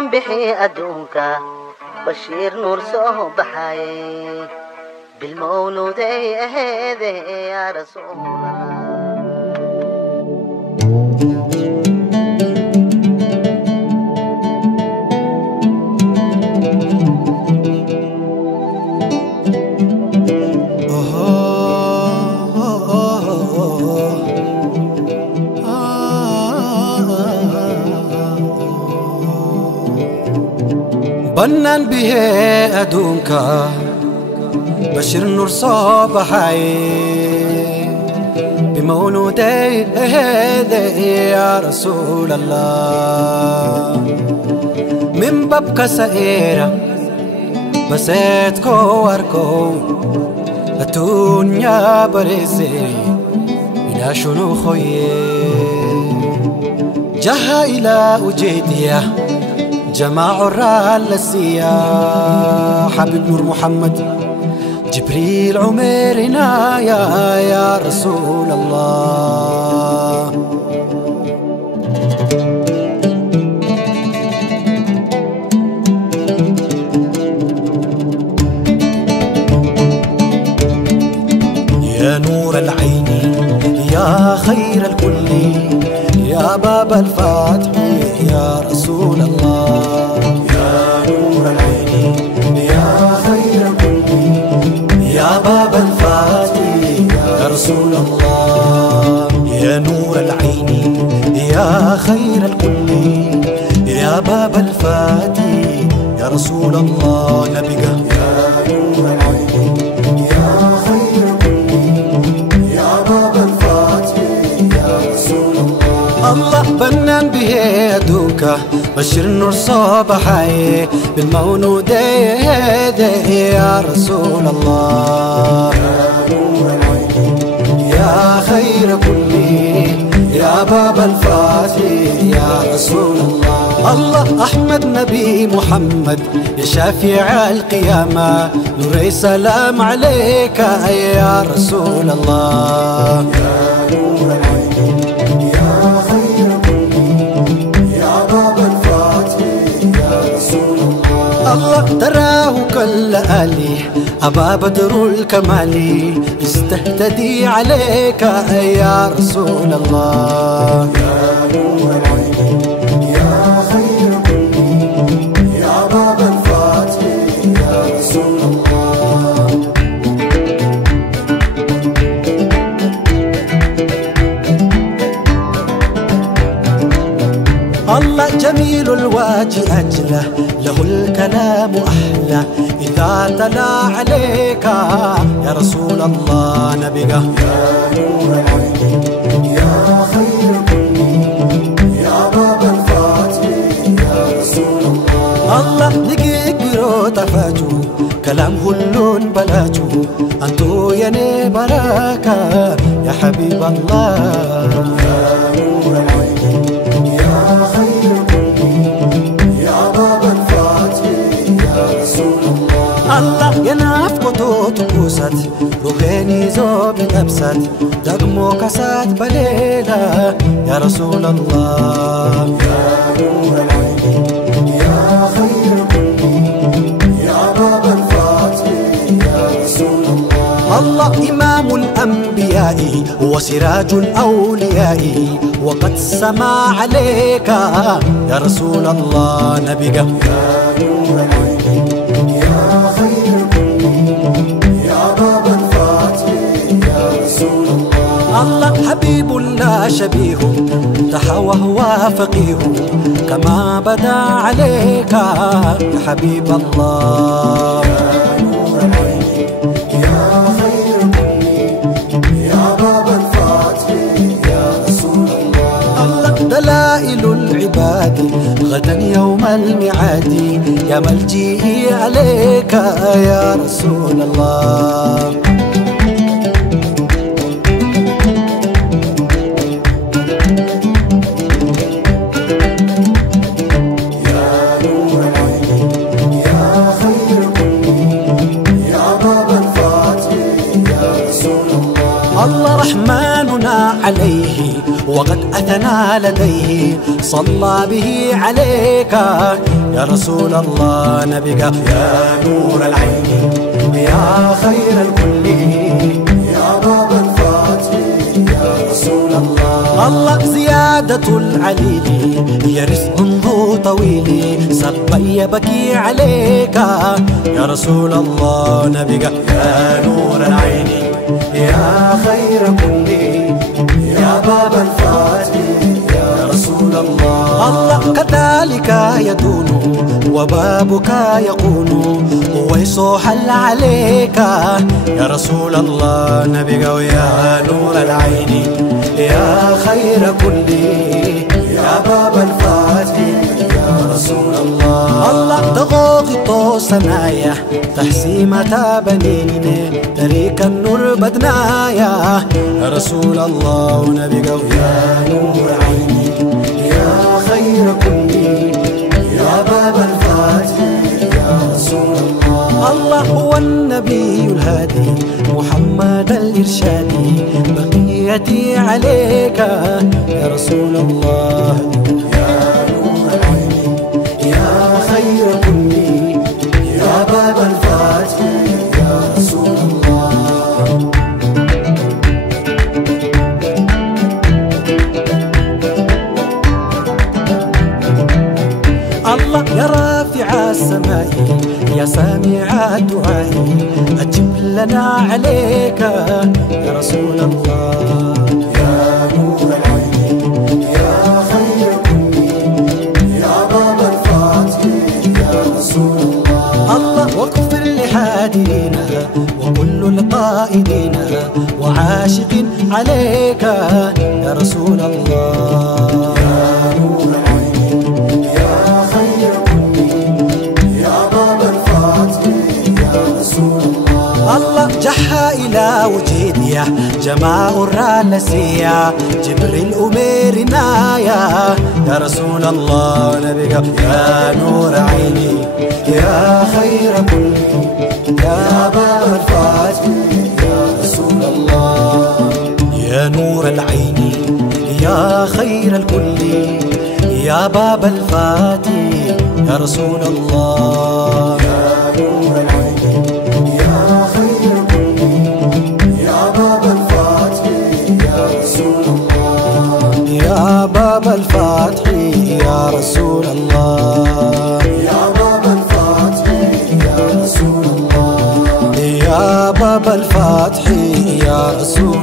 بنان بحي أدونك بشير نور صبحي بالمولود هذا يا رسول الله. بنان به أدونك بشير نور صبحي بمولودي هذا يا رسول الله. من بابك سائرة بسيتكو واركو الدنيا بريسي إلى شنو خوي جها إلى أجيدية جماع الرالسية حبيب نور محمد جبريل عمرنا يا رسول الله. يا نور العين يا خير الكل يا باب الفتح يا رسول الله. يا نور العين يا خير الكل يا باب الفتح يا رسول الله. يا نور العين يا خير الكل يا باب الفتح يا رسول الله. نبيك يا نور العين يا خير الكل يا باب الفتح يا رسول الله. الله بنان به أدوك بشير نور صبحي بالمولود هذا يا رسول الله. يا نور العين يا خير كل يا باب الفتح يا رسول الله. الله أحمد نبي محمد يا شافع القيامة نور سلام عليك يا رسول الله. يا نور العين يا خير كل يا باب الفتح يا رسول الله. الله تراه كالآلي أبا بدر الكمالي استهتدي عليك يا رسول الله. يا نور العين يا خير كل يا باب الفتح يا رسول الله. الله جميل الوجه أجله له الكلام أحلى إذا تلا عليك يا رسول الله. نبيك يا نور العين يا خير كل يا باب الفتح يا رسول الله. الله نجيكرو تفاجو كلام هلون بلاجو أنتو يني بركة يا حبيب الله. يا نور العين يا خير كل يا باب الفتح يا رسول الله. الله ينافقو تكوسات روحيني زوب أبسات دقمو كسات بليلة يا رسول الله. يا نور العين يا خير كل يا باب الفتح يا رسول الله. الله إمام الأنبياء وسراج الأولياء وقد سما عليك يا رسول الله. نبيك يا نور العين يا خير كل يا باب الفتح يا رسول الله. الله حبيب لا شبيه تحى وهو فقيه كما بدا عليك يا حبيب الله. يا نور العين يا خير كل يا باب الفتح يا رسول الله. الله دلائل العباد غدا يوم الميعاد يا ملجئي عليك يا رسول الله. الله رحمننا عليه وقد أثنى لديه صلى به عليك يا رسول الله نبيك يا نور العين يا خير الكل يا باب الفاتح يا رسول الله. الله زيادة العليل يا رزق ذو طويل سبي بكي عليك يا رسول الله نبيك يا نور العين يا خير كل يا باب الفاتح يا رسول الله. الله كذلك يدون وبابك يقول ويصحل عليك يا رسول الله نبيك يا نور العين يا خير كل يا باب الفاتح يا رسول الله. الله تغوغ صنايا تحسيمة بنيني تريك النور بدنايا يا رسول الله نبيك يا نور عيني يا خير كل يا باب الفاتح يا رسول الله. الله هو النبي الهادي محمد الإرشادي بقيتي عليك يا رسول الله يا نور العين يا خير كل يا باب الفاتح يا رسول الله. الله يا رافع السماء يا سامع دعائي أجب لنا عليك يا رسول الله يا نور العين يا خير كل يا باب الفاتح يا رسول الله. الله واغفر لحادينا وكل القائدين وعاشق عليك يا رسول الله يا نور العين يا خير كل يا باب الفاتح يا رسول الله. الله جحا إلى وجيديا جماع الرالسية جبريل أميرنا يا رسول الله نبيك يا نور عيني يا خير كل يا باب الفاتح يا رسول الله. يا نور العين يا خير الكل يا باب الفاتح يا رسول الله. يا نور العين يا خير كل يا باب الفاتح يا رسول الله. يا باب الفاتح يا رسول الله. يا باب الفاتح يا رسول الله. يا باب الفاتح يا رسول